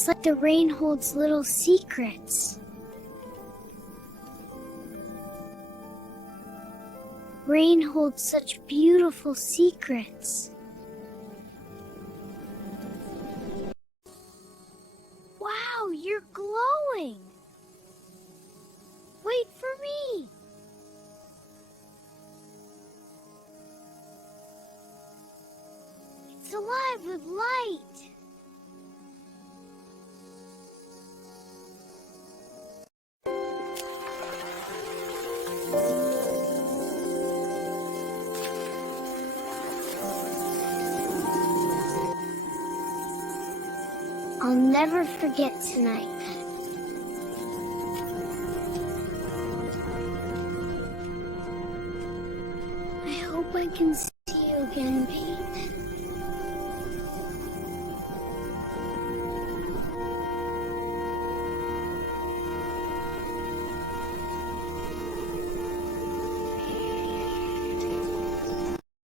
It's like the rain holds little secrets. Rain holds such beautiful secrets. Wow, you're glowing! Wait for me! It's alive with light! I'll never forget tonight. I hope I can see you again, baby.